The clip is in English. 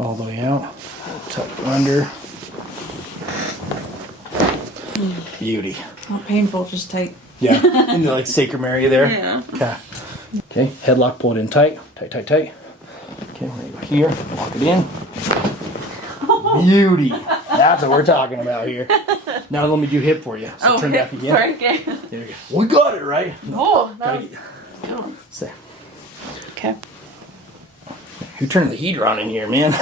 all the way out. Tuck under. Beauty. Not painful, just tight. Yeah, in the like sacrum area there. Yeah. Okay. Okay, headlock, pull it in tight. Tight, tight, tight. Okay, right here. Lock it in. Beauty. That's what we're talking about here. Now let me do hip for you. So turn back again. Sorry, okay. There we go. We got it, right? Oh, that was Say. okay. Who turned the heater on in here, man?